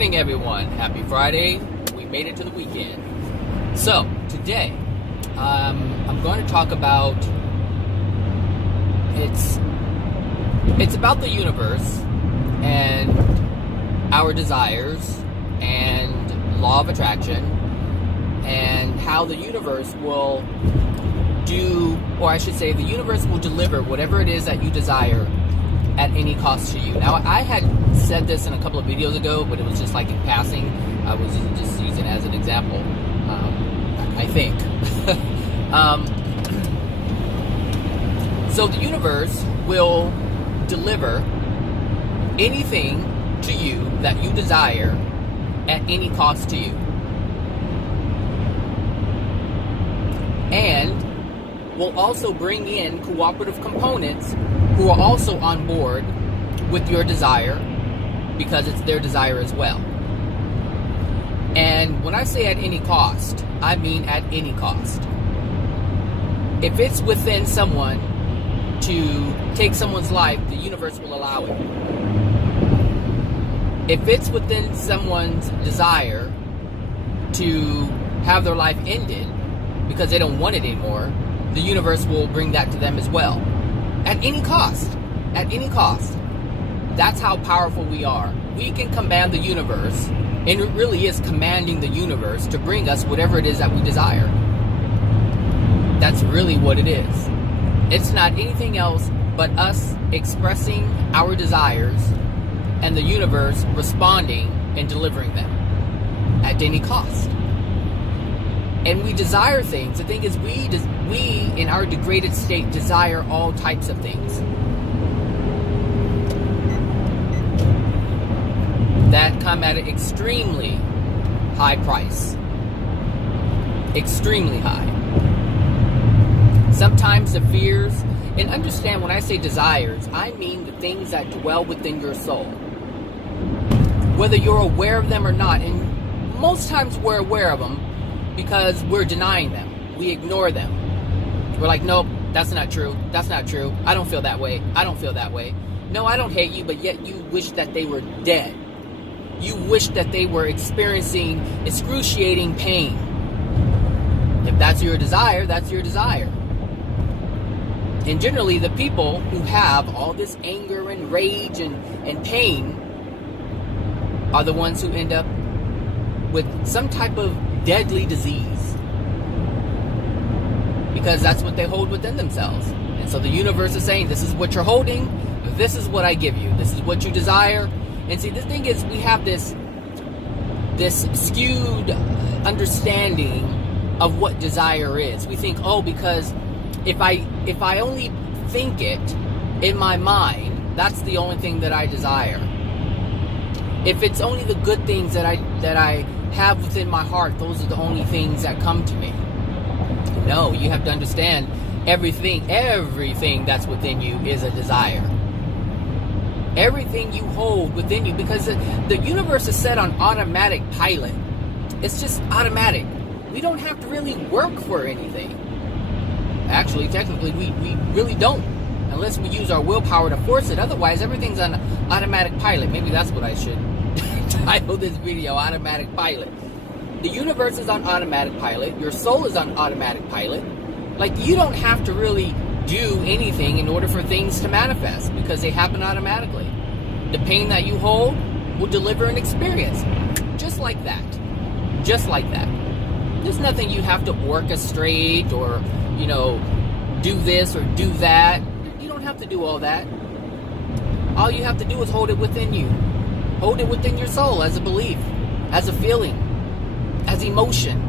morning, everyone. Happy Friday. We made it to the weekend. So, today, I'm going to talk about, it's about the universe and our desires and law of attraction and how the universe will do, or I should say, the universe will deliver whatever it is that you desire at any cost to you. Now, I had said this in a couple of videos ago, but it was just like in passing. I was just using it as an example, I think. So the universe will deliver anything to you that you desire at any cost to you. And will also bring in cooperative components who are also on board with your desire, because it's their desire as well. And when I say at any cost, I mean at any cost. If it's within someone to take someone's life, the universe will allow it. If it's within someone's desire to have their life ended because they don't want it anymore, the universe will bring that to them as well. At any cost. At any cost. That's how powerful we are. We can command the universe, and it really is commanding the universe to bring us whatever it is that we desire. That's really what it is. It's not anything else but us expressing our desires and the universe responding and delivering them at any cost. And we desire things. The thing is, we in our degraded state desire all types of things that come at an extremely high price. Extremely high. Sometimes the fears, and understand when I say desires, I mean the things that dwell within your soul. Whether you're aware of them or not, and most times we're aware of them because we're denying them. We ignore them. We're like, nope, that's not true. That's not true. I don't feel that way. I don't feel that way. No, I don't hate you, but yet you wish that they were dead. You wish that they were experiencing excruciating pain. If that's your desire, that's your desire. And generally, the people who have all this anger and rage and pain are the ones who end up with some type of deadly disease. Because that's what they hold within themselves. And so the universe is saying, this is what you're holding, this is what I give you, this is what you desire. And see, the thing is, we have this skewed understanding of what desire is. We think, oh, because if I only think it in my mind, that's the only thing that I desire. If it's only the good things that I have within my heart, those are the only things that come to me. No, you have to understand everything that's within you is a desire. Everything you hold within you, because the universe is set on automatic pilot. It's just automatic. We don't have to really work for anything. Actually, technically, we really don't, unless we use our willpower to force it. Otherwise, everything's on automatic pilot. Maybe that's what I should title this video, Automatic Pilot. The universe is on automatic pilot. Your soul is on automatic pilot. Like, you don't have to really do anything in order for things to manifest, because they happen automatically. The pain that you hold will deliver an experience. Just like that. Just like that. There's nothing you have to orchestrate or, do this or do that. You don't have to do all that. All you have to do is hold it within you. Hold it within your soul as a belief, as a feeling, as emotion.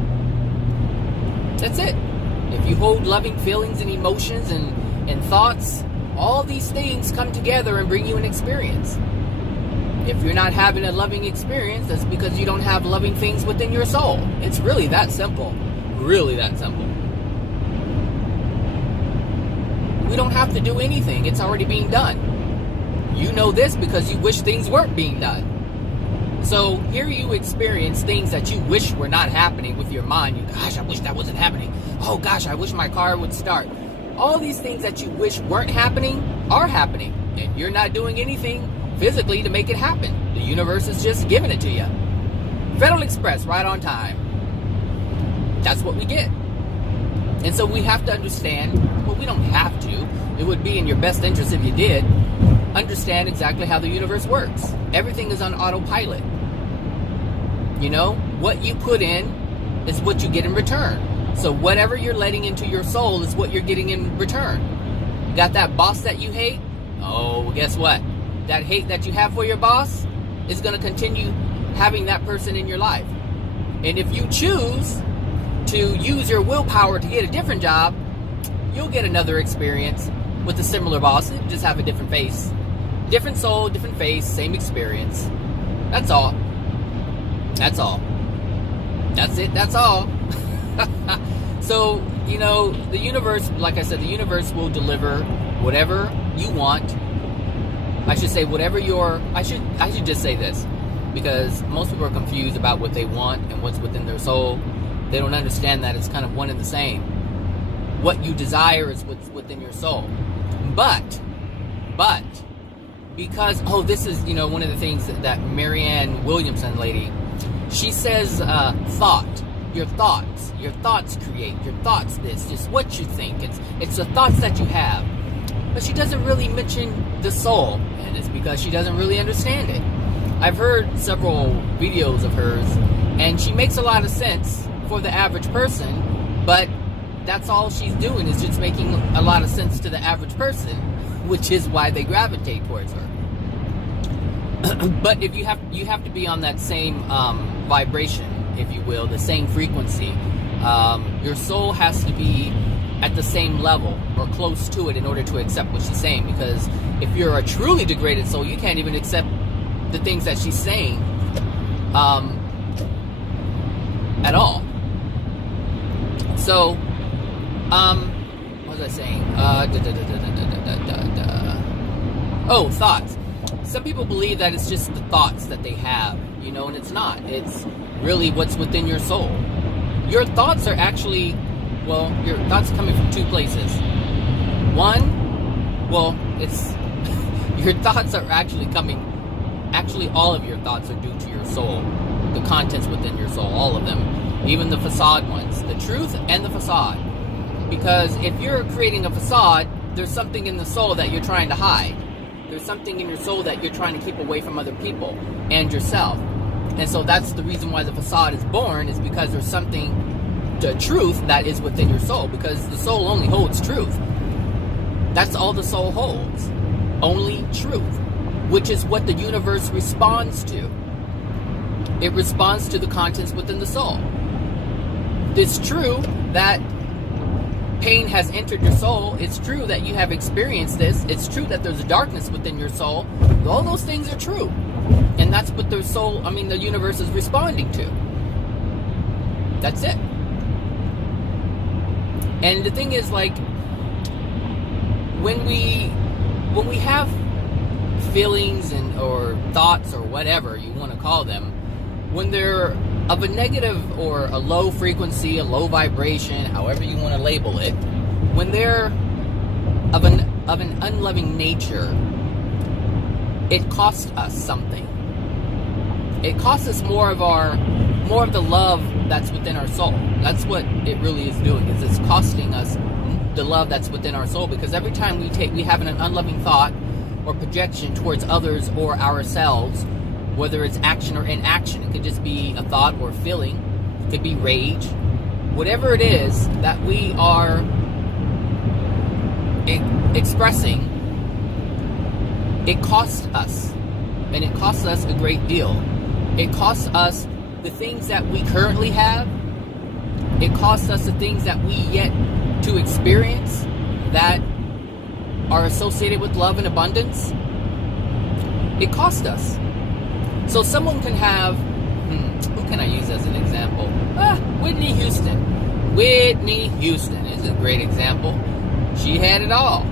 That's it. If you hold loving feelings and emotions and thoughts, all these things come together and bring you an experience. If you're not having a loving experience, that's because you don't have loving things within your soul. It's really that simple. Really that simple. We don't have to do anything. It's already being done. You know this because you wish things weren't being done. So here you experience things that you wish were not happening with your mind. Gosh, I wish that wasn't happening. Oh gosh, I wish my car would start. All these things that you wish weren't happening are happening. And you're not doing anything physically to make it happen. The universe is just giving it to you. Federal Express, right on time. That's what we get. And so we have to understand, well, we don't have to. It would be in your best interest if you did. Understand exactly how the universe works. Everything is on autopilot. You know, what you put in is what you get in return. So whatever you're letting into your soul is what you're getting in return. You got that boss that you hate? Oh, well, guess what? That hate that you have for your boss is going to continue having that person in your life. And if you choose to use your willpower to get a different job, you'll get another experience with a similar boss. You just have a different face. Different soul, different face, same experience. That's all. That's all. That's it. That's all. So, you know, the universe, like I said, the universe will deliver whatever you want. I should say whatever I should just say this, because most people are confused about what they want and what's within their soul. They don't understand that it's kind of one and the same. What you desire is what's within your soul. But, because, this is, you know, one of the things that Marianne Williamson lady, she says, thought. Your thoughts create. Your thoughts, this, just what you think. It's the thoughts that you have. But she doesn't really mention the soul, and it's because she doesn't really understand it. I've heard several videos of hers, and she makes a lot of sense for the average person, but that's all she's doing is just making a lot of sense to the average person, which is why they gravitate towards her. But if you have to be on that same vibration, if you will, the same frequency. Your soul has to be at the same level or close to it in order to accept what she's saying, because if you're a truly degraded soul, you can't even accept the things that she's saying at all. So, what was I saying? Oh, thoughts. Some people believe that it's just the thoughts that they have, you know, and it's not. It's really what's within your soul. Your thoughts are actually, your thoughts are coming from two places. One, it's your thoughts are actually all of your thoughts are due to your soul. The contents within your soul, all of them. Even the facade ones. The truth and the facade. Because if you're creating a facade, there's something in the soul that you're trying to hide. There's something in your soul that you're trying to keep away from other people and yourself. And so that's the reason why the facade is born, is because there's something, the truth that is within your soul. Because the soul only holds truth. That's all the soul holds. Only truth. Which is what the universe responds to. It responds to the contents within the soul. It's true that pain has entered your soul. It's true that you have experienced this. It's true that there's a darkness within your soul. All those things are true. And that's what the universe is responding to. That's it. And the thing is, like, when we have feelings or thoughts or whatever you want to call them, when they're of a negative or a low frequency, a low vibration, however you want to label it, when they're of an unloving nature, it costs us something. It costs us more of the love that's within our soul. That's what it really is doing. Is it's costing us the love that's within our soul, because every time we have an unloving thought or projection towards others or ourselves, whether it's action or inaction, it could just be a thought or feeling, it could be rage, whatever it is that we are expressing, it costs us, and it costs us a great deal. It costs us the things that we currently have. It costs us the things that we yet to experience that are associated with love and abundance. It costs us. So someone can have, who can I use as an example? Whitney Houston. Whitney Houston is a great example. She had it all.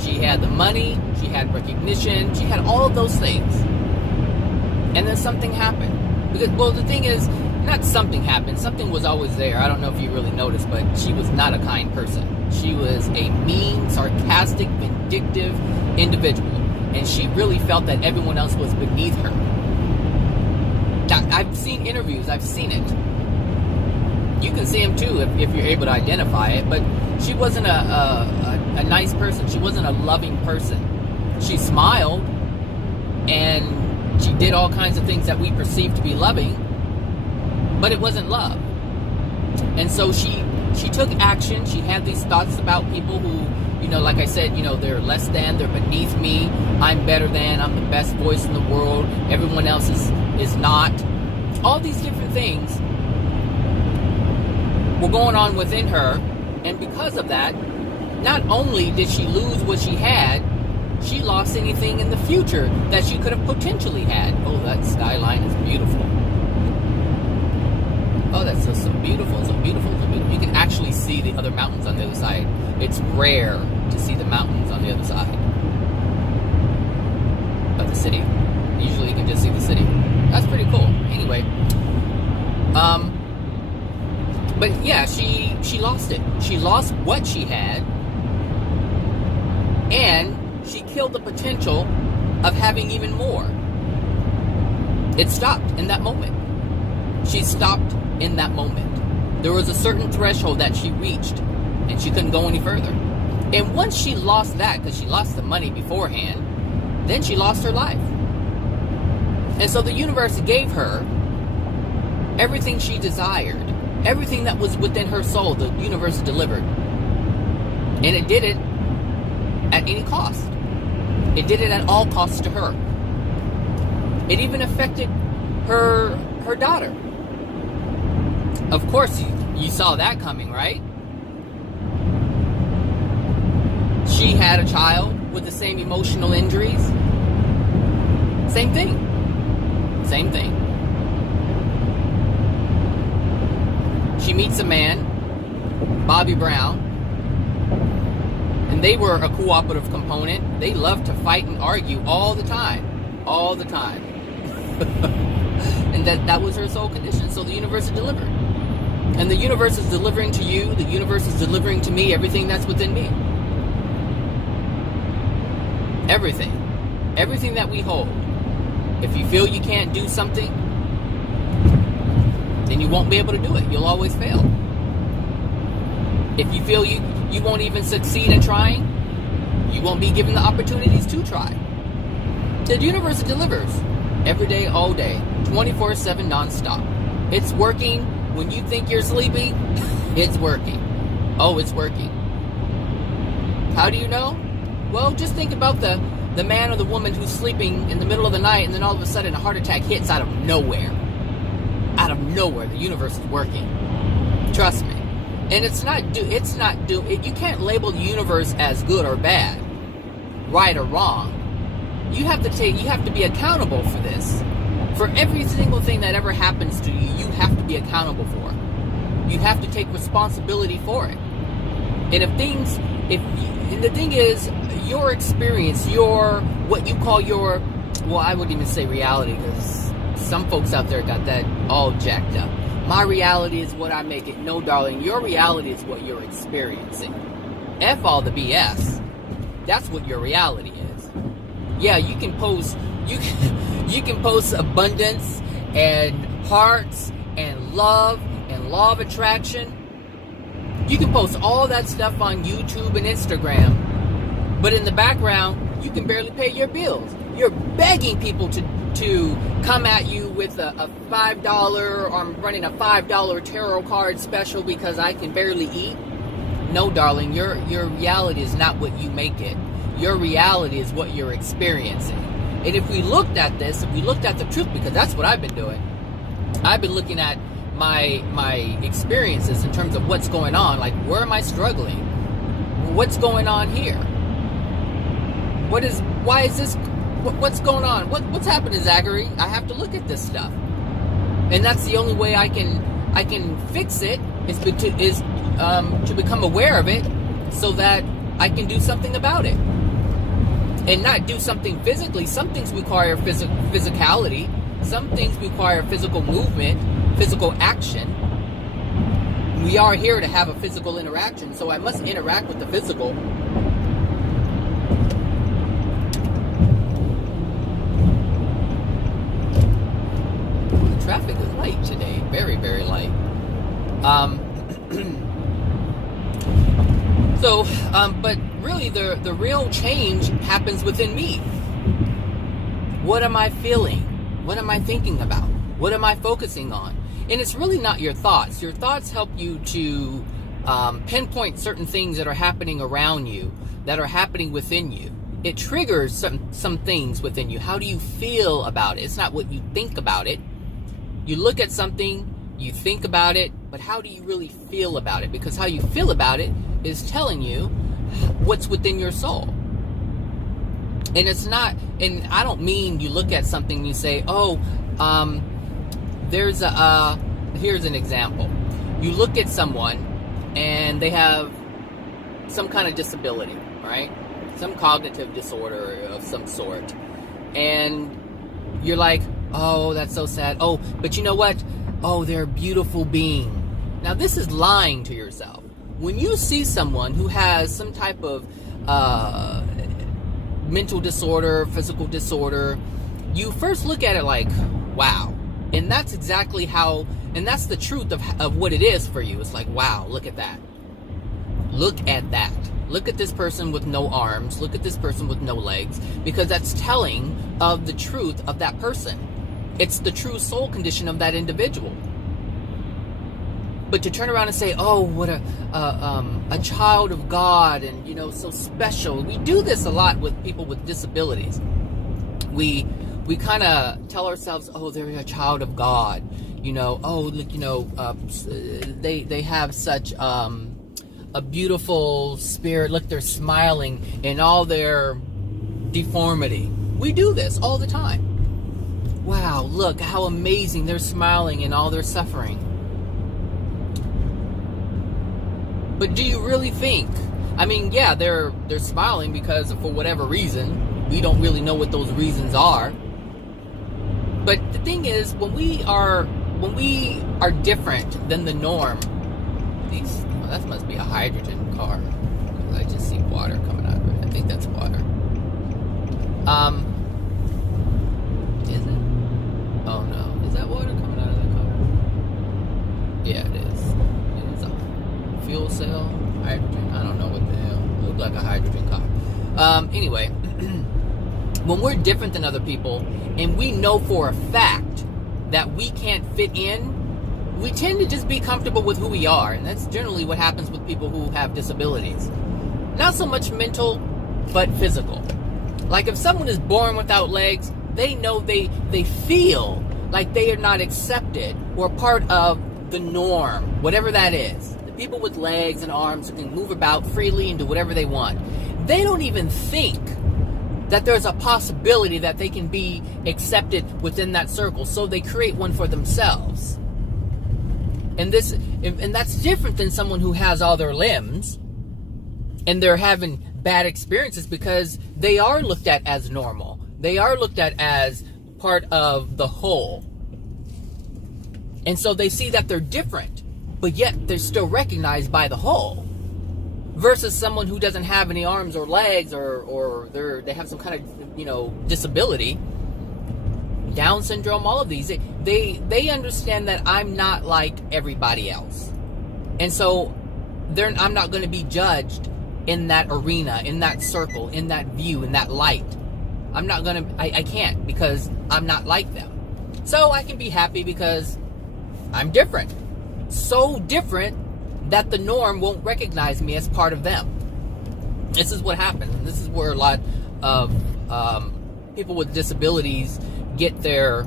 She had the money, she had recognition, she had all of those things. And then something happened. Because, the thing is, not something happened. Something was always there. I don't know if you really noticed, but she was not a kind person. She was a mean, sarcastic, vindictive individual. and she really felt that everyone else was beneath her. Now, I've seen interviews, I've seen it. You can see them too if you're able to identify it, but she wasn't a nice person. She wasn't a loving person. She smiled, and she did all kinds of things that we perceive to be loving, but it wasn't love. And so she took action. She had these thoughts about people who, you know, like I said, you know, they're less than, they're beneath me, I'm better than, I'm the best voice in the world, everyone else is not. All these different things were going on within her, and because of that, not only did she lose what she had, she lost anything in the future that she could have potentially had. Oh, that skyline is beautiful. Oh, that's so beautiful, so beautiful, so beautiful. You can actually see the other mountains on the other side. It's rare to see the mountains on the other side of the city. Usually you can just see the city. That's pretty cool. Anyway, but yeah, she lost it. She lost what she had, and she killed the potential of having even more. It stopped in that moment. She stopped in that moment. There was a certain threshold that she reached, and she couldn't go any further. And once she lost that, because she lost the money beforehand, then she lost her life. And so the universe gave her everything she desired. Everything that was within her soul, the universe delivered. And it did it at any cost. It did it at all costs to her. It even affected her daughter. Of course, you saw that coming, right? She had a child with the same emotional injuries. Same thing. Same thing. She meets a man, Bobby Brown, and they were a cooperative component. They loved to fight and argue all the time. All the time. And that was her soul condition. So the universe delivered. And the universe is delivering to you. The universe is delivering to me everything that's within me. Everything. Everything that we hold. If you feel you can't do something, then you won't be able to do it. You'll always fail. If you feel you won't even succeed in trying, you won't be given the opportunities to try. The universe delivers every day, all day, 24/7, non-stop. It's working when you think you're sleepy. It's working. Oh, it's working. How do you know? Well, just think about the man or the woman who's sleeping in the middle of the night, and then all of a sudden a heart attack hits out of nowhere. Out of nowhere, the universe is working. Trust me. And you can't label the universe as good or bad, right or wrong. You have to be accountable for this. For every single thing that ever happens to you, you have to be accountable for. You have to take responsibility for it. And and the thing is, your experience, what you call well, I wouldn't even say reality, because some folks out there got that all jacked up. My reality is what I make it. No, darling, your reality is what you're experiencing. F all the BS. That's what your reality is. Yeah, you can post abundance and hearts and love and law of attraction. You can post all that stuff on YouTube and Instagram, but in the background, you can barely pay your bills. You're begging people to come at you with a $5, or I'm running a $5 tarot card special because I can barely eat. No, darling, your reality is not what you make it. Your reality is what you're experiencing. And if we looked at the truth, because that's what I've been doing. I've been looking at my experiences in terms of what's going on. Like, where am I struggling? What's going on here? Why is this? What's going on? What's happening, Zachary? I have to look at this stuff, and that's the only way I can fix it is to become aware of it, so that I can do something about it, and not do something physically. Some things require physicality. Some things require physical movement, physical action. We are here to have a physical interaction, so I must interact with the physical. traffic is light today. Very, very light. But really the real change happens within me. What am I feeling? What am I thinking about? What am I focusing on? And it's really not your thoughts. Your thoughts help you to pinpoint certain things that are happening around you, that are happening within you. It triggers some things within you. How do you feel about it? It's not what you think about it. You look at something, you think about it, but how do you really feel about it? Because how you feel about it is telling you what's within your soul. And it's not, and I don't mean you look at something and you say, here's an example. You look at someone and they have some kind of disability, right? Some cognitive disorder of some sort. And you're like, oh, that's so sad. Oh, but you know what? Oh, they're a beautiful being. Now, this is lying to yourself. When you see someone who has some type of mental disorder, physical disorder, you first look at it like, wow. And that's exactly how, and that's the truth of what it is for you. It's like, wow, look at that. Look at that. Look at this person with no arms. Look at this person with no legs. Because that's telling of the truth of that person. It's the true soul condition of that individual. But to turn around and say, oh, what a child of God, and, you know, so special. We do this a lot with people with disabilities. We kind of tell ourselves, oh, they're a child of God. You know, oh, look, you know, they have such a beautiful spirit. Look, they're smiling in all their deformity. We do this all the time. Wow, look how amazing they're smiling in all their suffering. But do you really think? I mean, yeah, they're smiling because for whatever reason. We don't really know what those reasons are. But the thing is, when we are different than the norm, that must be a hydrogen car. I just see water coming out of it. I think that's water. Is it? Oh no, is that water coming out of the car? Yeah, it is. It is a fuel cell, hydrogen. I don't know what the hell. It looked like a hydrogen car. Anyway, when we're different than other people, and we know for a fact that we can't fit in, we tend to just be comfortable with who we are. And that's generally what happens with people who have disabilities. Not so much mental, but physical. Like if someone is born without legs, they know they feel like they are not accepted or part of the norm, whatever that is. The people with legs and arms who can move about freely and do whatever they want. They don't even think that there's a possibility that they can be accepted within that circle. So they create one for themselves. And that's different than someone who has all their limbs and they're having bad experiences because they are looked at as normal. They are looked at as part of the whole. And so they see that they're different, but yet they're still recognized by the whole. Versus someone who doesn't have any arms or legs or they have some kind of, you know, disability. Down syndrome, all of these, they understand that I'm not like everybody else. And so I'm not going to be judged in that arena, in that circle, in that view, in that light. I'm not going to, I can't because I'm not like them. So I can be happy because I'm different. So different that the norm won't recognize me as part of them. This is what happens. And this is where a lot of people with disabilities get their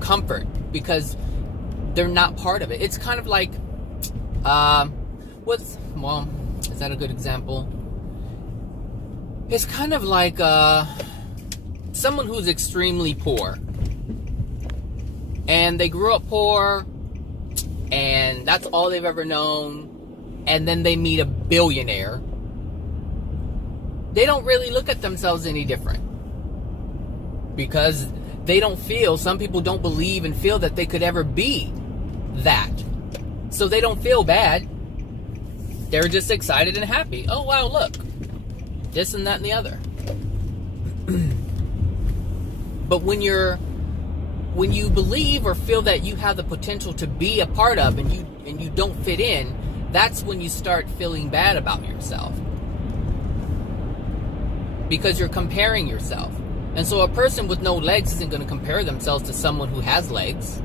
comfort because they're not part of it. It's kind of like, is that a good example? It's kind of like someone who's extremely poor. And they grew up poor, and that's all they've ever known. And then they meet a billionaire. They don't really look at themselves any different. Because they don't feel, some people don't believe and feel that they could ever be that. So they don't feel bad. They're just excited and happy. Oh, wow, look. This and that and the other. But when when you believe or feel that you have the potential to be a part of and you don't fit in, that's when you start feeling bad about yourself. Because you're comparing yourself. And so a person with no legs isn't going to compare themselves to someone who has legs.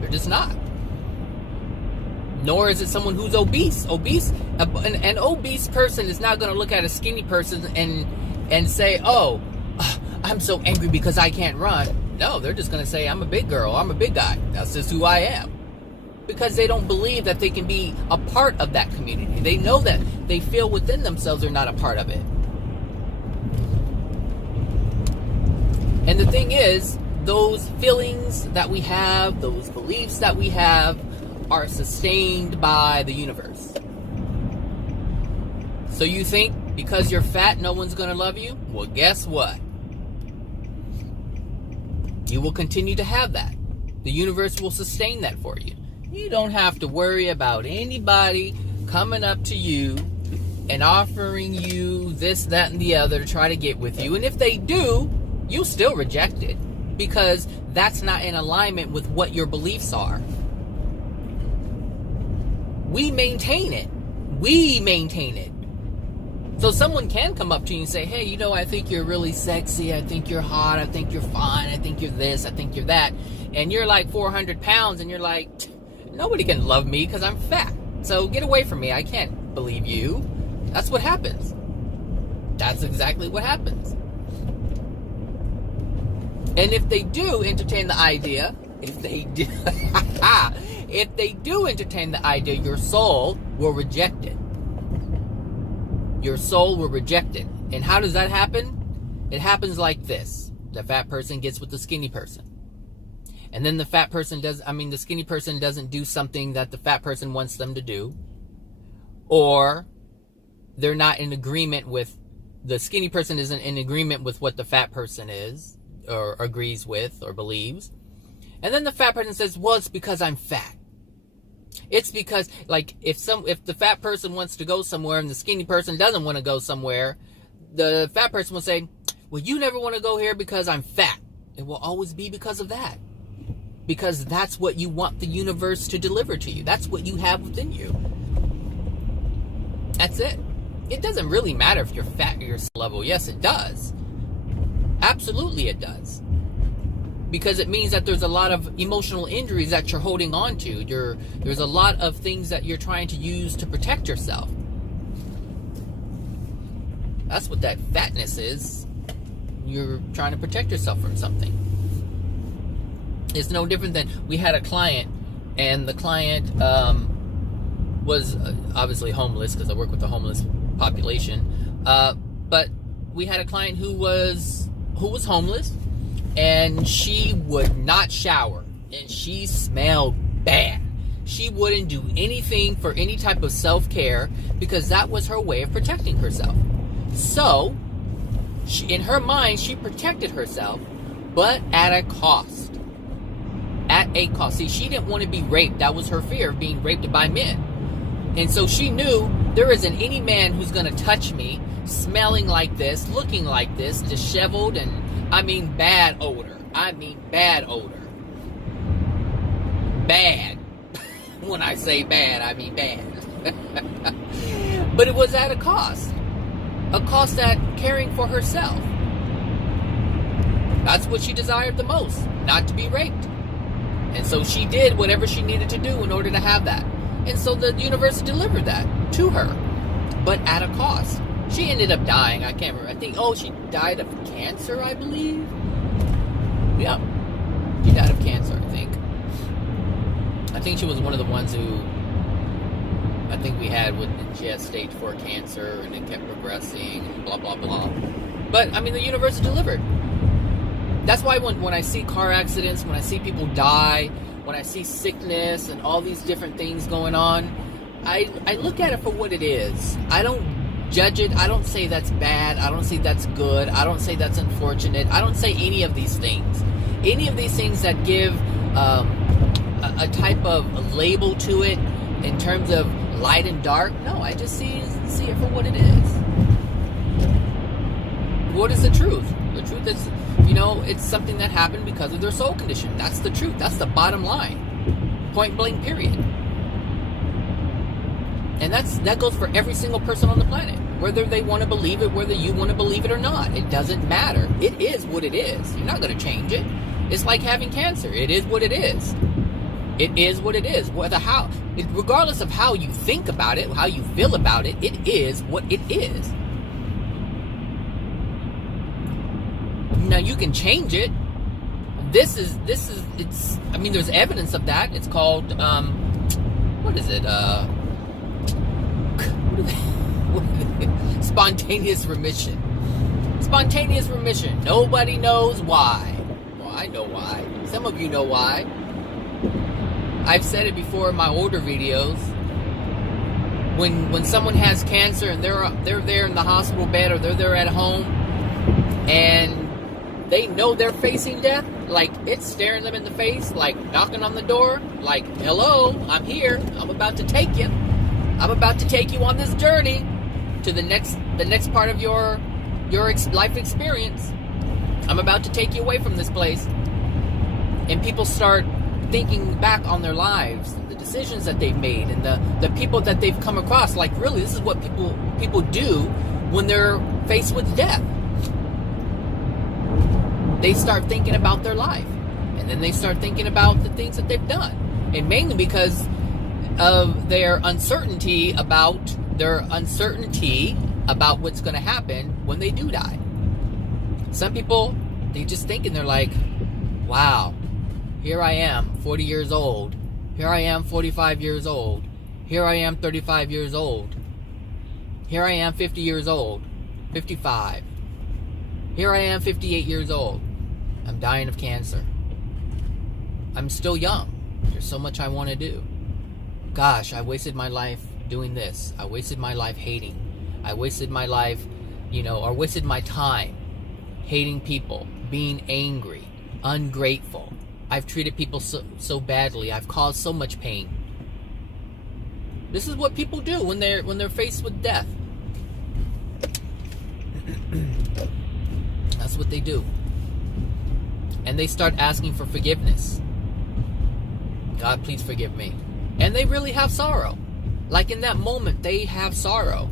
They're just not. Nor is it someone who's obese. An obese person is not going to look at a skinny person and say, oh, I'm so angry because I can't run. No, they're just going to say, I'm a big girl, I'm a big guy. That's just who I am. Because they don't believe that they can be a part of that community. They know that they feel within themselves they're not a part of it. And the thing is, those feelings that we have, those beliefs that we have, are sustained by the universe. So you think because you're fat, no one's going to love you? Well, guess what? You will continue to have that. The universe will sustain that for you. You don't have to worry about anybody coming up to you and offering you this, that, and the other to try to get with you. And if they do, you'll still reject it because that's not in alignment with what your beliefs are. We maintain it. We maintain it. So someone can come up to you and say, hey, I think you're really sexy. I think you're hot. I think you're fine. I think you're this. I think you're that. And you're like 400 pounds and you're like, nobody can love me because I'm fat. So get away from me. I can't believe you. That's what happens. That's exactly what happens. And if they do entertain the idea, if they do entertain the idea, your soul will reject it. Your soul will reject it. And how does that happen? It happens like this. The fat person gets with the skinny person. And then the skinny person doesn't do something that the fat person wants them to do. Or they're not in agreement with, the skinny person isn't in agreement with what the fat person is, or agrees with, or believes. And then the fat person says, well, it's because I'm fat. It's because, like, if the fat person wants to go somewhere and the skinny person doesn't want to go somewhere, the fat person will say, well, you never want to go here because I'm fat. It will always be because of that. Because that's what you want the universe to deliver to you. That's what you have within you. That's it. It doesn't really matter if you're fat or your level. Yes, it does. Absolutely it does. Because it means that there's a lot of emotional injuries that you're holding on to. There's a lot of things that you're trying to use to protect yourself. That's what that fatness is. You're trying to protect yourself from something. It's no different than, we had a client, and the client was obviously homeless, because I work with the homeless population. But we had a client who was homeless, and she would not shower, and she smelled bad. She wouldn't do anything for any type of self-care because that was her way of protecting herself. So, in her mind, she protected herself, but at a cost. At a cost. See, she didn't want to be raped. That was her fear of being raped by men. And so she knew, there isn't any man who's going to touch me smelling like this, looking like this, disheveled, and bad odor. Bad odor. Bad. When I say bad, I mean bad. But it was at a cost. A cost at caring for herself. That's what she desired the most, not to be raped. And so she did whatever she needed to do in order to have that. And so the universe delivered that to her, but at a cost. She ended up dying. I can't remember. I think, she died of cancer, I believe. Yep. She died of cancer, I think. I think she was one of the ones who, I think we had she had stage 4 cancer, and it kept progressing, and blah, blah, blah. But, the universe delivered. That's why when I see car accidents, when I see people die, when I see sickness and all these different things going on, I look at it for what it is. I don't judge it. I don't say that's bad. I don't say that's good. I don't say that's unfortunate. I don't say any of these things. Any of these things that give a type of label to it in terms of light and dark. No, I just see it for what it is. What is the truth? The truth is, You know, it's something that happened because of their soul condition. That's the truth. That's the bottom line. Point blank, period. And that goes for every single person on the planet. Whether they want to believe it, whether you want to believe it or not. It doesn't matter. It is what it is. You're not going to change it. It's like having cancer. It is what it is. It is what it is. Regardless of how you think about it, how you feel about it, it is what it is. Now you can change it. I mean, there's evidence of that. It's called, what is it? Spontaneous remission. Spontaneous remission. Nobody knows why. Well, I know why. Some of you know why. I've said it before in my older videos. When someone has cancer and they're there in the hospital bed, or they're there at home, and they know they're facing death, like it's staring them in the face, like knocking on the door, like, hello, I'm here, I'm about to take you. I'm about to take you on this journey to the next part of your life experience. I'm about to take you away from this place. And people start thinking back on their lives, the decisions that they've made, and the people that they've come across. Like, really, this is what people do when they're faced with death. They start thinking about their life, and then they start thinking about the things that they've done, and mainly because of their uncertainty about what's going to happen when they do die. Some people, they just think, and they're like, wow, here I am 40 years old, here I am 45 years old, here I am 35 years old, here I am 50 years old, 55, here I am 58 years old. I'm dying of cancer. I'm still young. There's so much I want to do. Gosh, I wasted my life doing this. I wasted my life hating. I wasted my life, or wasted my time hating people, being angry, ungrateful. I've treated people so badly. I've caused so much pain. This is what people do when they're faced with death. That's what they do. And they start asking for forgiveness. God, please forgive me. And they really have sorrow. Like in that moment, they have sorrow.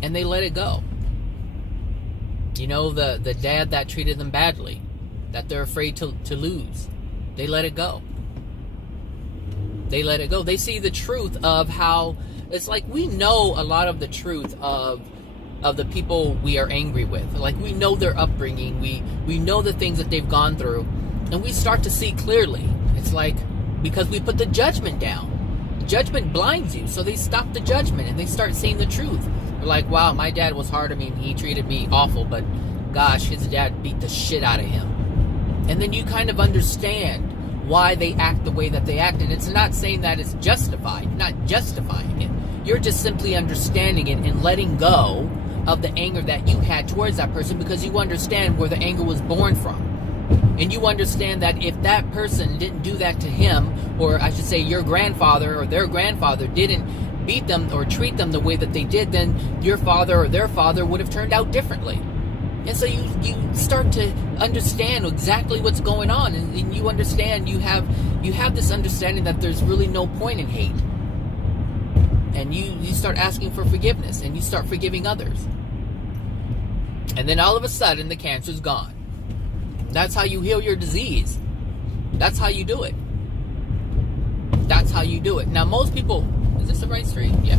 And they let it go. The dad that treated them badly, that they're afraid to lose, they let it go. They let it go. They see the truth of how, it's like we know a lot of the truth of the people we are angry with. Like, we know their upbringing, we know the things that they've gone through, and we start to see clearly. It's like, because we put the judgment down. Judgment blinds you, so they stop the judgment and they start seeing the truth. They're like, wow, my dad was hard on me, he treated me awful, but gosh, his dad beat the shit out of him. And then you kind of understand why they act the way that they act. And it's not saying that it's justified, you're not justifying it. You're just simply understanding it and letting go of the anger that you had towards that person, because you understand where the anger was born from. And you understand that if that person didn't do that to him, or I should say your grandfather or their grandfather didn't beat them or treat them the way that they did, then your father or their father would have turned out differently. And so you start to understand exactly what's going on, and you understand, you have this understanding that there's really no point in hate. And you start asking for forgiveness, and you start forgiving others. And then all of a sudden, the cancer's gone. That's how you heal your disease. That's how you do it. That's how you do it. Now, most people... Is this the right street? Yeah.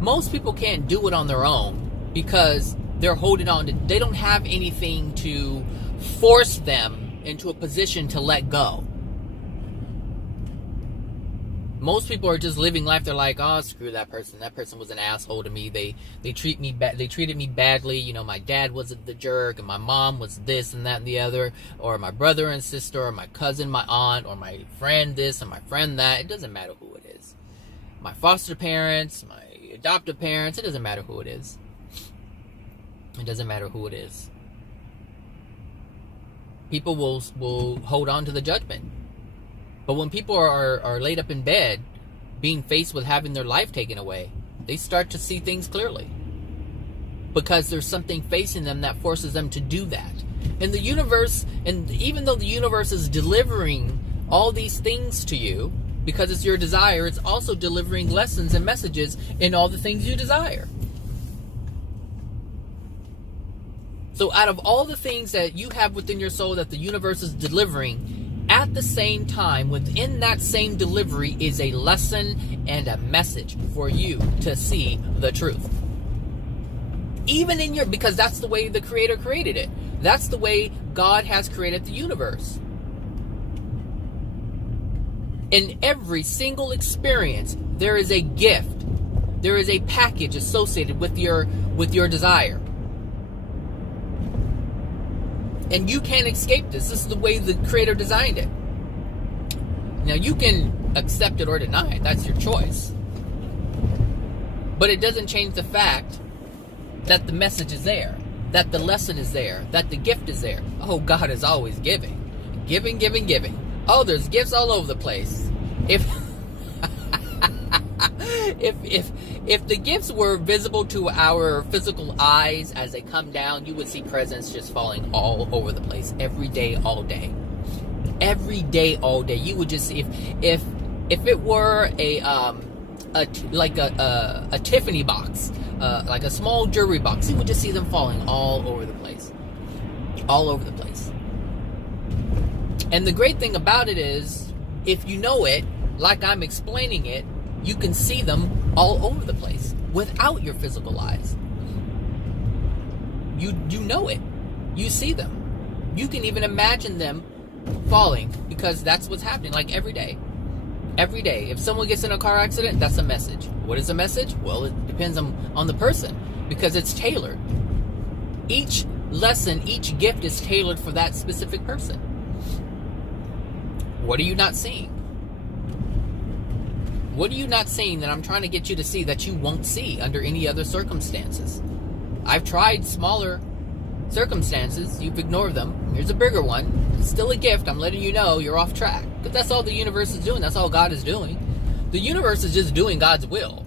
Most people can't do it on their own because they're holding on to... They don't have anything to force them into a position to let go. Most people are just living life. They're like, oh, screw that person. That person was an asshole to me. They treated me badly. My dad was the jerk, and my mom was this and that and the other, or my brother and sister, or my cousin, my aunt, or my friend this and my friend that. It doesn't matter who it is. My foster parents, my adoptive parents. It doesn't matter who it is. It doesn't matter who it is. People will hold on to the judgment. But when people are laid up in bed, being faced with having their life taken away, they start to see things clearly. Because there's something facing them that forces them to do that. And the universe, and even though the universe is delivering all these things to you, because it's your desire, it's also delivering lessons and messages in all the things you desire. So out of all the things that you have within your soul that the universe is delivering, at the same time, within that same delivery is a lesson and a message for you to see the truth. Even in your, because that's the way the Creator created it. That's the way God has created the universe. In every single experience, there is a gift. There is a package associated with your desire. And you can't escape this. This is the way the Creator designed it. Now, you can accept it or deny it. That's your choice. But it doesn't change the fact that the message is there, that the lesson is there, that the gift is there. Oh, God is always giving. Giving, giving, giving. Oh, there's gifts all over the place. If the gifts were visible to our physical eyes as they come down, you would see presents just falling all over the place every day, all day. Every day, all day. You would just see if it were a Tiffany box, like a small jewelry box, you would just see them falling all over the place. All over the place. And the great thing about it is, if you know it, like I'm explaining it, you can see them all over the place without your physical eyes. You know it. You see them. You can even imagine them falling, because that's what's happening, like every day. Every day. If someone gets in a car accident, that's a message. What is a message? Well, it depends on the person, because it's tailored. Each lesson, each gift is tailored for that specific person. What are you not seeing? What are you not seeing that I'm trying to get you to see that you won't see under any other circumstances? I've tried smaller circumstances. You've ignored them. Here's a bigger one. It's still a gift. I'm letting you know you're off track. Because that's all the universe is doing. That's all God is doing. The universe is just doing God's will.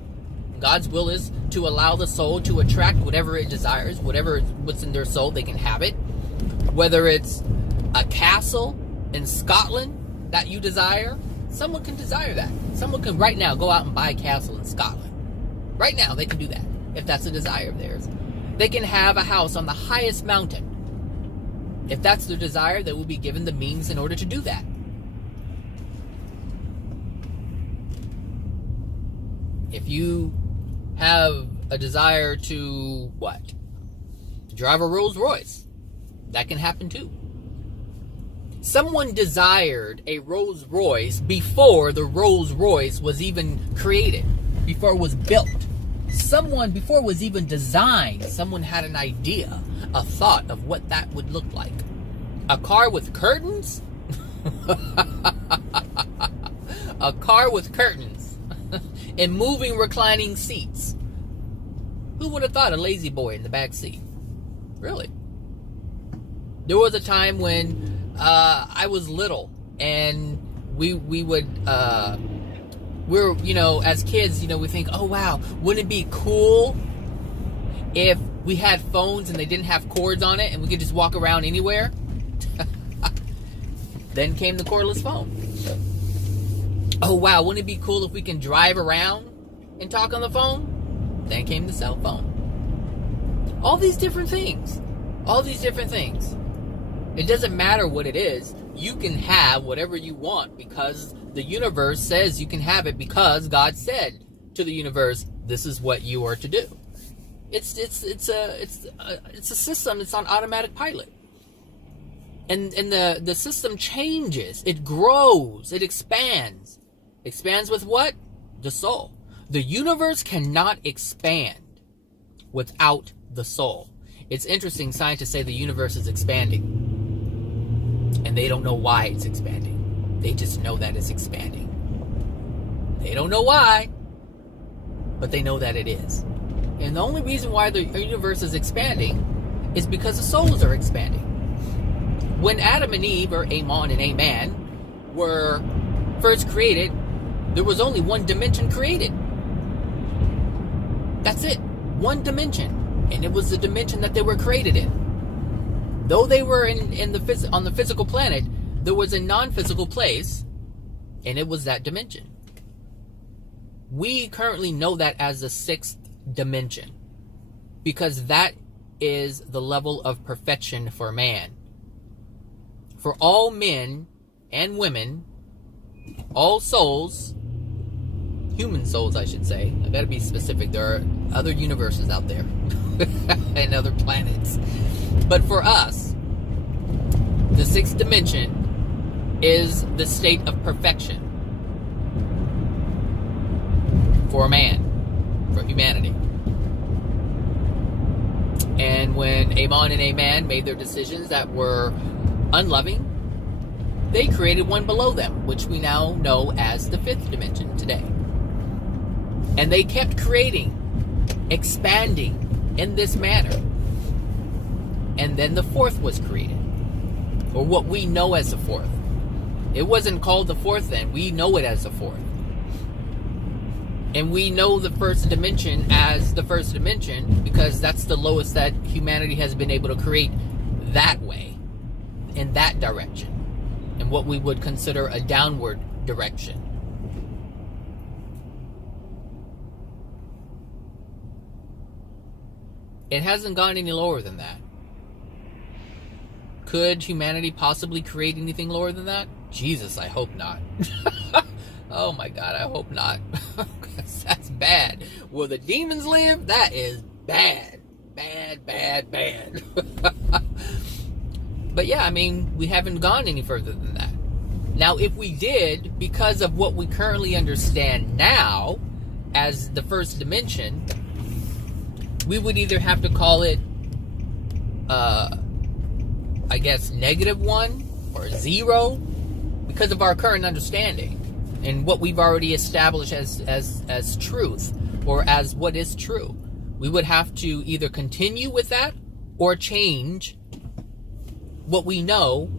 God's will is to allow the soul to attract whatever it desires. What's in their soul, they can have it. Whether it's a castle in Scotland that you desire, someone can desire that. Someone can right now go out and buy a castle in Scotland. Right now, they can do that, if that's a desire of theirs. They can have a house on the highest mountain. If that's their desire, they will be given the means in order to do that. If you have a desire to, drive a Rolls Royce, that can happen too. Someone desired a Rolls Royce before the Rolls Royce was even created, before it was built. Someone, before it was even designed, someone had an idea, a thought of what that would look like. A car with curtains? A car with curtains and moving reclining seats. Who would have thought a lazy boy in the back seat? Really? There was a time when I was little, and we would, we're, as kids, we think, oh wow, wouldn't it be cool if we had phones and they didn't have cords on it and we could just walk around anywhere? Then came the cordless phone. Oh wow, wouldn't it be cool if we can drive around and talk on the phone? Then came the cell phone. All these different things. All these different things. It doesn't matter what it is. You can have whatever you want because the universe says you can have it, because God said to the universe, this is what you are to do. It's a system. It's on automatic pilot. And the system changes. It grows. It expands. Expands with what? The soul. The universe cannot expand without the soul. It's interesting, scientists say the universe is expanding. And they don't know why it's expanding. They just know that it's expanding. They don't know why, but they know that it is. And the only reason why the universe is expanding is because the souls are expanding. When Adam and Eve, or Amon and Aman, were first created, there was only one dimension created. That's it. One dimension. And it was the dimension that they were created in. Though they were on the physical planet, there was a non-physical place, and it was that dimension. We currently know that as the sixth dimension, because that is the level of perfection for man. For all men and women, all souls, human souls I should say, I gotta be specific, there are other universes out there and other planets. But for us, the sixth dimension is the state of perfection for man, for humanity. And when Amon and Aman made their decisions that were unloving, they created one below them, which we now know as the fifth dimension today. And they kept creating, expanding in this manner. And then the fourth was created, or what we know as the fourth. It wasn't called the fourth then, we know it as the fourth. And we know the first dimension as the first dimension because that's the lowest that humanity has been able to create that way, in that direction, in what we would consider a downward direction. It hasn't gone any lower than that. Could humanity possibly create anything lower than that? Jesus, I hope not. Oh my God, I hope not. That's bad. Where the demons live, that is bad. Bad, bad, bad. But yeah, I mean, we haven't gone any further than that. Now, if we did, because of what we currently understand now as the first dimension, we would either have to call it, I guess, -1 or 0, because of our current understanding and what we've already established as truth, or as what is true. We would have to either continue with that or change what we know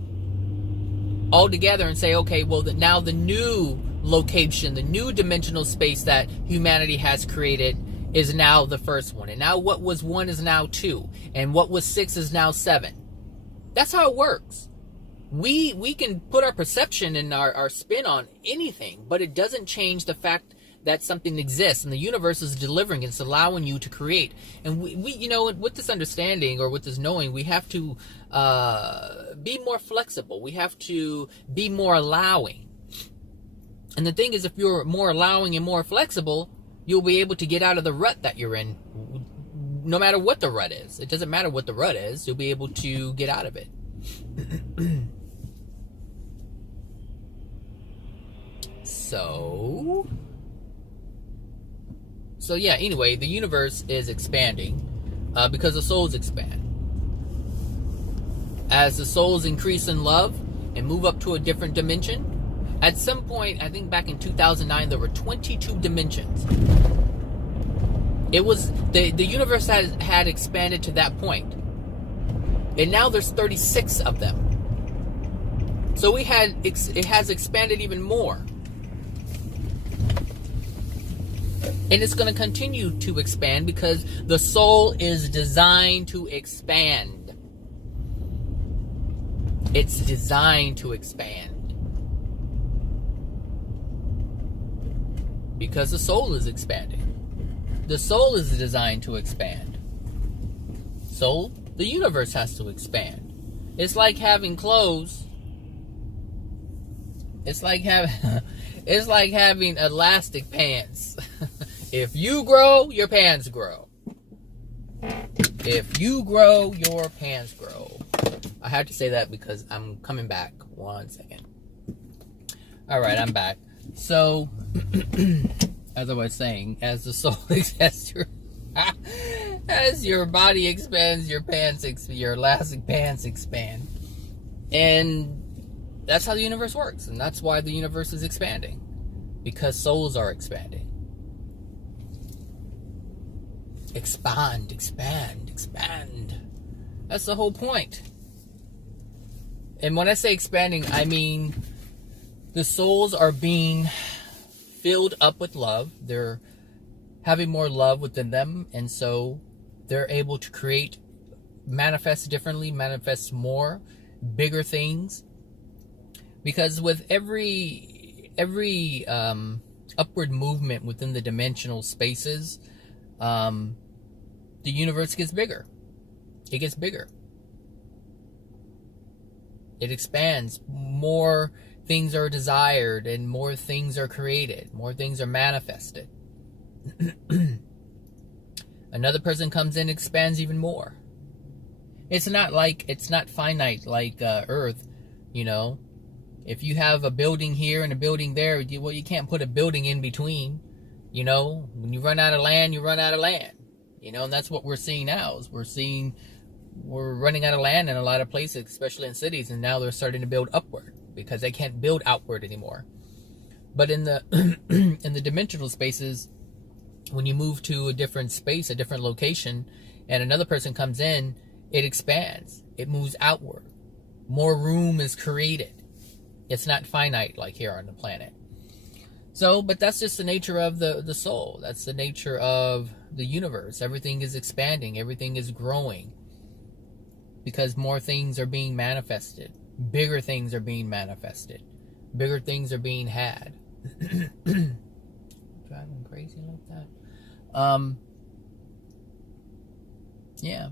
altogether and say, okay, well, now the new location, the new dimensional space that humanity has created is now the first one. And now what was 1 is now 2. And what was 6 is now 7. That's how it works. We can put our perception and our spin on anything, but it doesn't change the fact that something exists and the universe is delivering. It's allowing you to create. And we you know, with this understanding or with this knowing, we have to be more flexible. We have to be more allowing. And the thing is, if you're more allowing and more flexible, you'll be able to get out of the rut that you're in, no matter what the rut is. It doesn't matter what the rut is. You'll be able to get out of it. So yeah, anyway, the universe is expanding because the souls expand. As the souls increase in love and move up to a different dimension, at some point, I think back in 2009, there were 22 dimensions. It was, the universe had expanded to that point. And now there's 36 of them. So it has expanded even more. And it's going to continue to expand because the soul is designed to expand. It's designed to expand. Because the soul is expanding. The soul is designed to expand. So the universe has to expand. It's like having clothes. It's like having elastic pants. If you grow, your pants grow. If you grow, your pants grow. I have to say that because I'm coming back. 1 second. Alright, I'm back. So, as I was saying, as the soul as your body expands, your elastic pants expand. And that's how the universe works. And that's why the universe is expanding. Because souls are expanding. Expand, expand, expand. That's the whole point. And when I say expanding, I mean the souls are being filled up with love. They're having more love within them, and so they're able to create manifests differently, manifests more, bigger things. Because with every upward movement within the dimensional spaces, the universe gets bigger. It gets bigger. It expands. More things are desired and more things are created. More things are manifested. Another person comes in and expands even more. It's not finite like Earth, you know. If you have a building here and a building there, you can't put a building in between. You know, when you run out of land, you run out of land. You know, and that's what we're seeing now. Is we're running out of land in a lot of places, especially in cities, and now they're starting to build upward because they can't build outward anymore. But in the in the dimensional spaces, when you move to a different space, a different location, and another person comes in, it expands. It moves outward. More room is created. It's not finite like here on the planet. So, but that's just the nature of the soul. That's the nature of the universe. Everything is expanding. Everything is growing. Because more things are being manifested. Bigger things are being manifested. Bigger things are being had. Driving crazy like that. Yeah.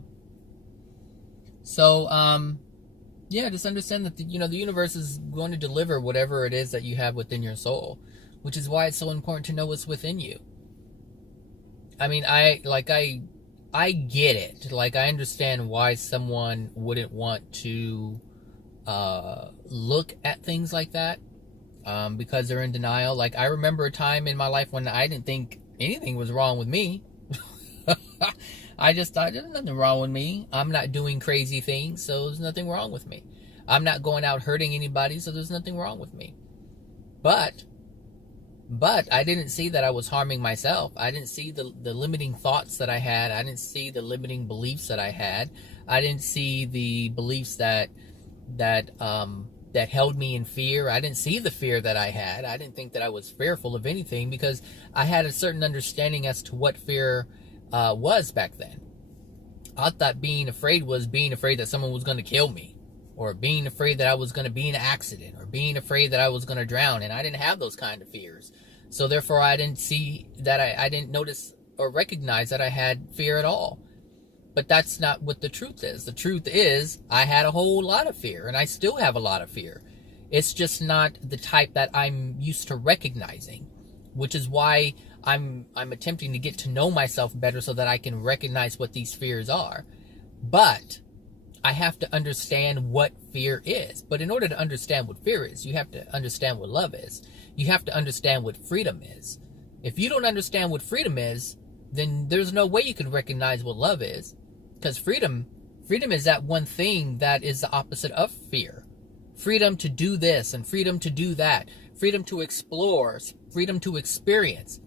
So, yeah, just understand that the universe is going to deliver whatever it is that you have within your soul, which is why it's so important to know what's within you. I mean, I get it. Like, I understand why someone wouldn't want to look at things like that because they're in denial. Like, I remember a time in my life when I didn't think anything was wrong with me. I just thought there's nothing wrong with me. I'm not doing crazy things, so there's nothing wrong with me. I'm not going out hurting anybody, so there's nothing wrong with me. But I didn't see that I was harming myself. I didn't see the limiting thoughts that I had. I didn't see the limiting beliefs that I had. I didn't see the beliefs that held me in fear. I didn't see the fear that I had. I didn't think that I was fearful of anything because I had a certain understanding as to what fear was back then. I thought being afraid was being afraid that someone was going to kill me, or being afraid that I was going to be in an accident, or being afraid that I was going to drown, and I didn't have those kind of fears. So therefore I didn't see that I didn't notice or recognize that I had fear at all. But that's not what the truth is. The truth is I had a whole lot of fear, and I still have a lot of fear. It's just not the type that I'm used to recognizing, which is why I'm attempting to get to know myself better so that I can recognize what these fears are. But I have to understand what fear is. But in order to understand what fear is, you have to understand what love is. You have to understand what freedom is. If you don't understand what freedom is, then there's no way you can recognize what love is. Because freedom is that one thing that is the opposite of fear. Freedom to do this and freedom to do that. Freedom to explore, freedom to experience.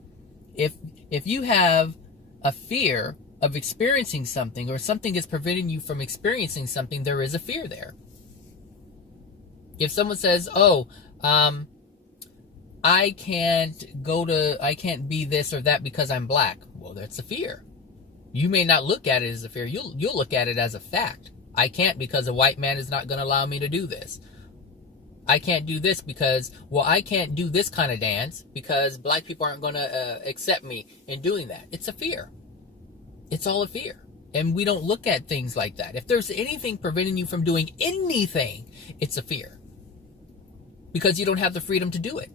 If you have a fear of experiencing something, or something is preventing you from experiencing something, there is a fear there. If someone says, I can't be this or that because I'm black, well, that's a fear. You may not look at it as a fear. You'll look at it as a fact. I can't because a white man is not going to allow me to do this. I can't do this because, I can't do this kind of dance because black people aren't going to accept me in doing that. It's a fear. It's all a fear. And we don't look at things like that. If there's anything preventing you from doing anything, it's a fear. Because you don't have the freedom to do it.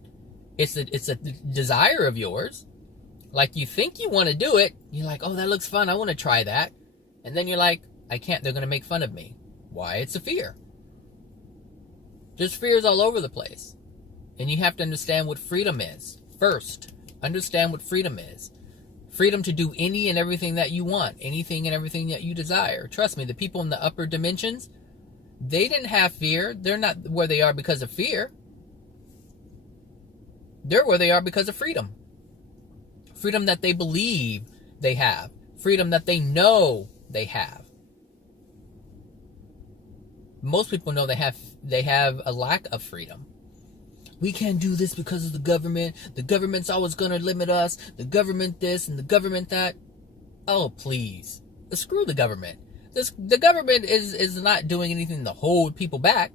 It's a desire of yours. Like, you think you want to do it. You're like, oh, that looks fun. I want to try that. And then you're like, I can't. They're going to make fun of me. Why? It's a fear. There's fears all over the place. And you have to understand what freedom is. First, understand what freedom is. Freedom to do any and everything that you want. Anything and everything that you desire. Trust me, the people in the upper dimensions, they didn't have fear. They're not where they are because of fear. They're where they are because of freedom. Freedom that they believe they have. Freedom that they know they have. Most people know they have a lack of freedom. We can't do this because of the government. The government's always going to limit us. The government this and the government that. Oh, please. Screw the government. The government is not doing anything to hold people back.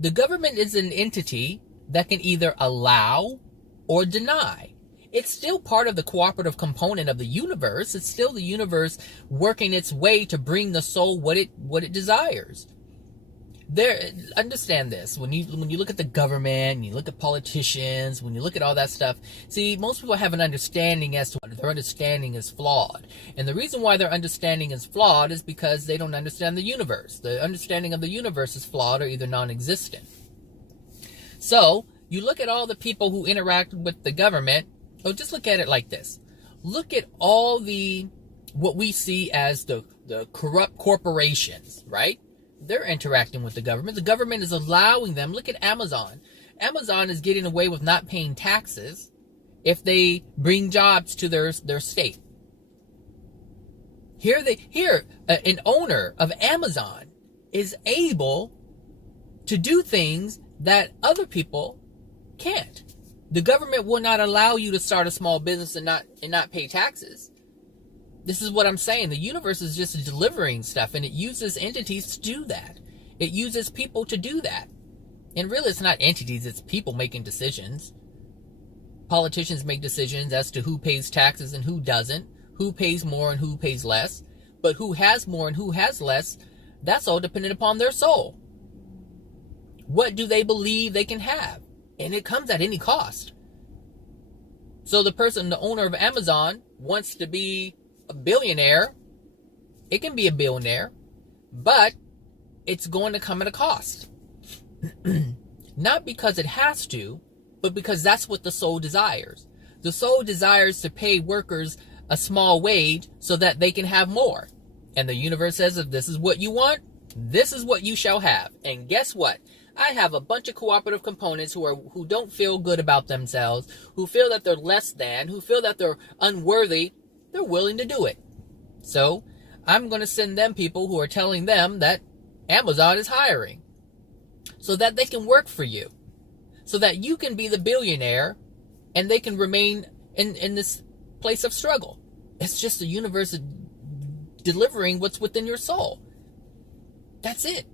The government is an entity that can either allow or deny. It's still part of the cooperative component of the universe. It's still the universe working its way to bring the soul what it desires. Understand this. When you look at the government, you look at politicians, when you look at all that stuff, see, most people have an understanding as to what their understanding is flawed. And the reason why their understanding is flawed is because they don't understand the universe. The understanding of the universe is flawed or either non-existent. So, you look at all the people who interact with the government. Oh, just look at it like this. Look at all what we see as the corrupt corporations, right? They're interacting with the government. The government is allowing them. Look at Amazon. Amazon is getting away with not paying taxes if they bring jobs to their state. An owner of Amazon is able to do things that other people can't. The government will not allow you to start a small business and not pay taxes. This is what I'm saying. The universe is just delivering stuff, and it uses entities to do that. It uses people to do that. And really, it's not entities, it's people making decisions. Politicians make decisions as to who pays taxes and who doesn't, who pays more and who pays less. But who has more and who has less, that's all dependent upon their soul. What do they believe they can have? And it comes at any cost. So the owner of Amazon, wants to be a billionaire. It can be a billionaire, but it's going to come at a cost. Not because it has to, but because that's what the soul desires. The soul desires to pay workers a small wage so that they can have more. And the universe says, if this is what you want, this is what you shall have. And guess what? I have a bunch of cooperative components who don't feel good about themselves, who feel that they're less than, who feel that they're unworthy. They're willing to do it. So I'm going to send them people who are telling them that Amazon is hiring so that they can work for you, so that you can be the billionaire and they can remain in this place of struggle. It's just the universe delivering what's within your soul. That's it.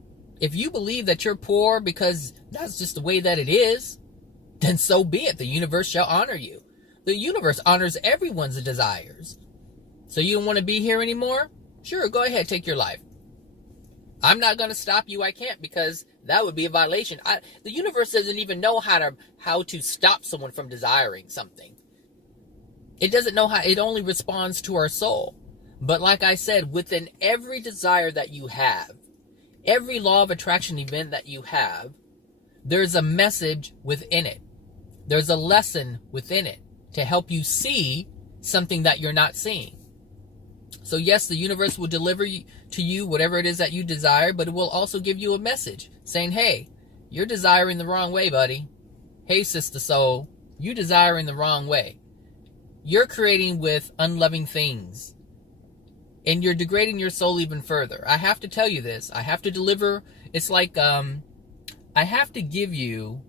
If you believe that you're poor because that's just the way that it is, then so be it. The universe shall honor you. The universe honors everyone's desires. So you don't want to be here anymore? Sure, go ahead, take your life. I'm not going to stop you. I can't, because that would be a violation. The universe doesn't even know how to stop someone from desiring something. It doesn't know how. It only responds to our soul. But like I said, within every desire that you have, every law of attraction event that you have, there's a message within it. There's a lesson within it to help you see something that you're not seeing. So yes, the universe will deliver to you whatever it is that you desire, but it will also give you a message saying, hey, you're desiring the wrong way, buddy. Hey, sister soul, you desiring the wrong way. You're creating with unloving things, and you're degrading your soul even further. I have to tell you this. I have to deliver. It's like I have to give you.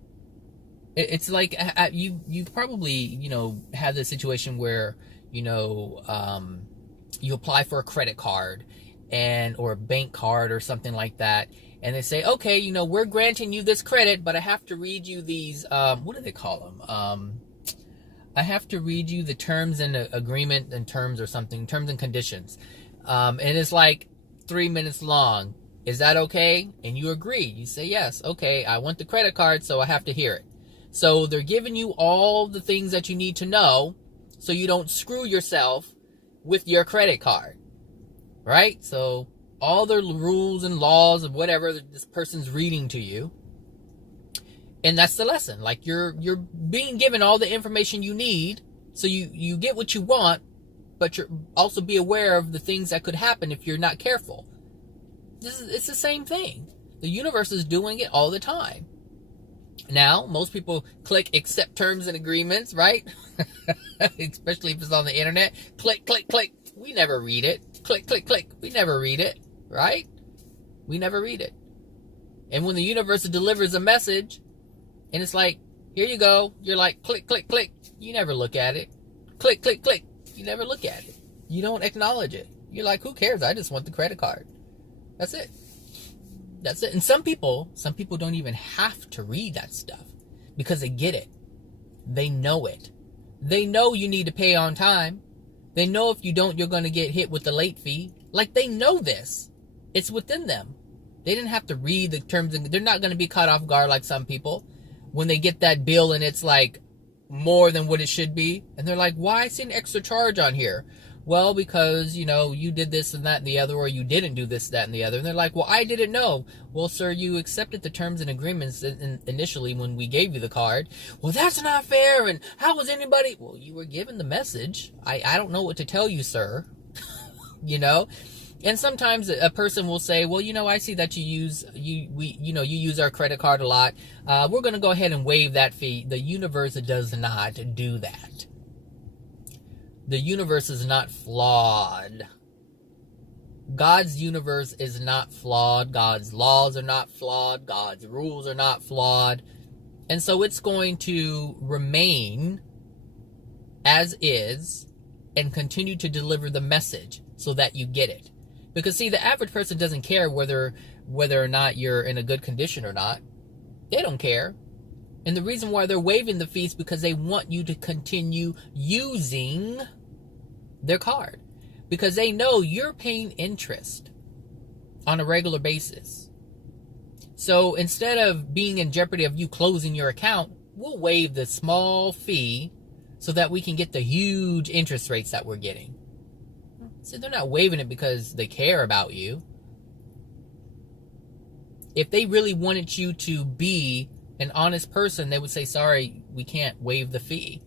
It's like you probably have this situation where you apply for a credit card or a bank card or something like that, and they say, okay, we're granting you this credit, but I have to read you these what do they call them? I have to read you the terms and agreement and terms or something, terms and conditions. And it's like 3 minutes long. Is that okay? And you agree. You say, yes, okay, I want the credit card, so I have to hear it. So they're giving you all the things that you need to know so you don't screw yourself with your credit card. Right? So all the rules and laws of whatever this person's reading to you. And that's the lesson. Like you're being given all the information you need so you get what you want, but you're also be aware of the things that could happen if you're not careful. It's the same thing. The universe is doing it all the time. Now, most people click accept terms and agreements, right? Especially if it's on the internet. Click, click, click. We never read it. Click, click, click. We never read it, right? We never read it. And when the universe delivers a message, and it's like, here you go. You're like, click, click, click. You never look at it. Click, click, click. You never look at it. You don't acknowledge it. You're like, who cares? I just want the credit card. That's it. That's it. And some people don't even have to read that stuff because they get it. They know it. They know you need to pay on time. They know if you don't, you're going to get hit with the late fee. Like, they know this. It's within them. They didn't have to read the terms, and they're not going to be caught off guard like some people when they get that bill and it's like more than what it should be. And they're like, why I see an extra charge on here? Well, because, you did this and that and the other, or you didn't do this, that, and the other. And they're like, well, I didn't know. Well, sir, you accepted the terms and agreements initially when we gave you the card. Well, that's not fair. And how was anybody? Well, you were given the message. I don't know what to tell you, sir. And sometimes a person will say, well, I see that you use our credit card a lot. We're going to go ahead and waive that fee. The universe does not do that. The universe is not flawed. God's universe is not flawed. God's laws are not flawed. God's rules are not flawed. And so it's going to remain as is and continue to deliver the message so that you get it. Because, see, the average person doesn't care whether or not you're in a good condition or not. They don't care. And the reason why they're waiving the fees because they want you to continue using their card. Because they know you're paying interest on a regular basis. So instead of being in jeopardy of you closing your account, we'll waive the small fee so that we can get the huge interest rates that we're getting. So they're not waiving it because they care about you. If they really wanted you to be an honest person, they would say, sorry, we can't waive the fee.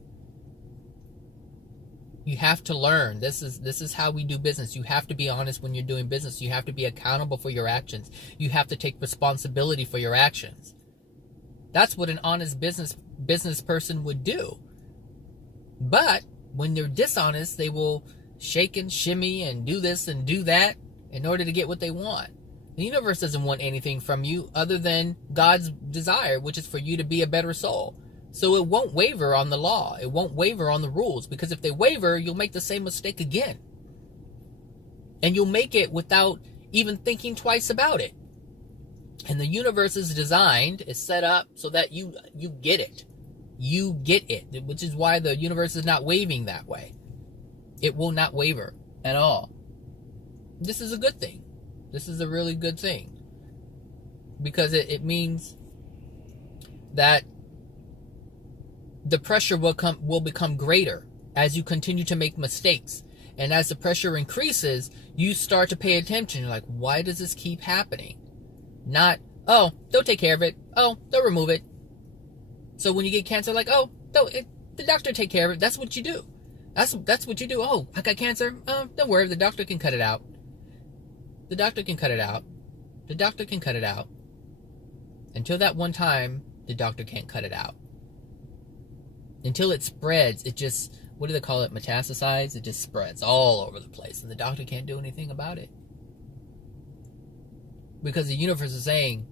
You have to learn. This is how we do business. You have to be honest when you're doing business. You have to be accountable for your actions. You have to take responsibility for your actions. That's what an honest business person would do. But when they're dishonest, they will shake and shimmy and do this and do that in order to get what they want. The universe doesn't want anything from you other than God's desire, which is for you to be a better soul. So it won't waver on the law. It won't waver on the rules, because if they waver, you'll make the same mistake again. And you'll make it without even thinking twice about it. And the universe is set up so that you get it. You get it, which is why the universe is not waving that way. It will not waver at all. This is a good thing. This is a really good thing. Because it means that the pressure will become greater as you continue to make mistakes. And as the pressure increases, you start to pay attention. You're like, why does this keep happening? Not, oh, they'll take care of it. Oh, they'll remove it. So when you get cancer, like, oh, the doctor take care of it. That's what you do. That's what you do. Oh, I got cancer. Oh, don't worry. The doctor can cut it out. The doctor can cut it out. The doctor can cut it out. Until that one time, the doctor can't cut it out. Until it spreads, it just, what do they call it, metastasize? It just spreads all over the place, and the doctor can't do anything about it. Because the universe is saying,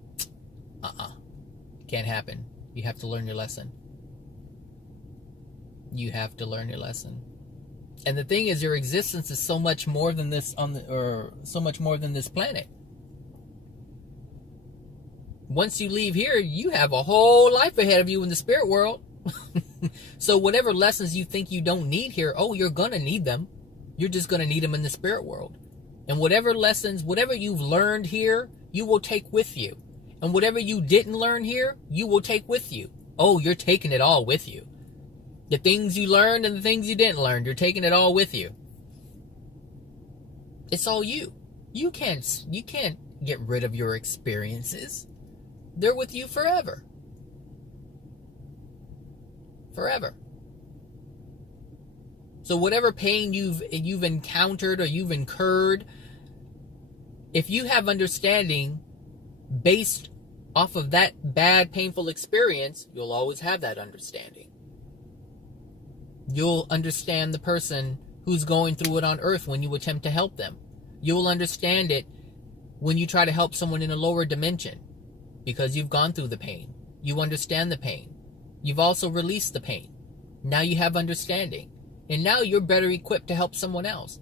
can't happen. You have to learn your lesson. You have to learn your lesson. And the thing is, your existence is so much more than this so much more than this planet. Once you leave here, you have a whole life ahead of you in the spirit world. So whatever lessons you think you don't need here, you're gonna need them. You're just gonna need them in the spirit world. And whatever lessons, whatever you've learned here, you will take with you. And whatever you didn't learn here, you will take with you. You're taking it all with you. The things you learned and the things you didn't learn, you're taking it all with you. It's all you. You can't get rid of your experiences. They're with you forever. Forever. So whatever pain you've encountered or you've incurred, if you have understanding based off of that bad, painful experience, you'll always have that understanding. You'll understand the person who's going through it on earth when you attempt to help them. You'll understand it when you try to help someone in a lower dimension, because you've gone through the pain. You understand the pain. You've also released the pain. Now you have understanding. And now you're better equipped to help someone else.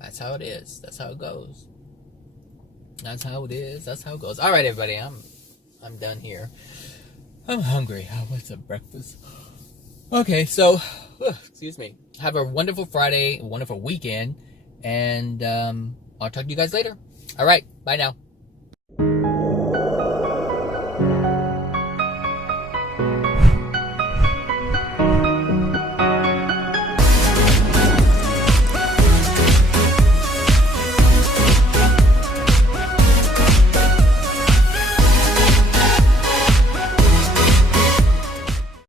That's how it is. That's how it goes. That's how it is. That's how it goes. All right, everybody. I'm done here. I'm hungry. I want some breakfast. Okay, so excuse me. Have a wonderful Friday, a wonderful weekend, and I'll talk to you guys later. All right, bye now.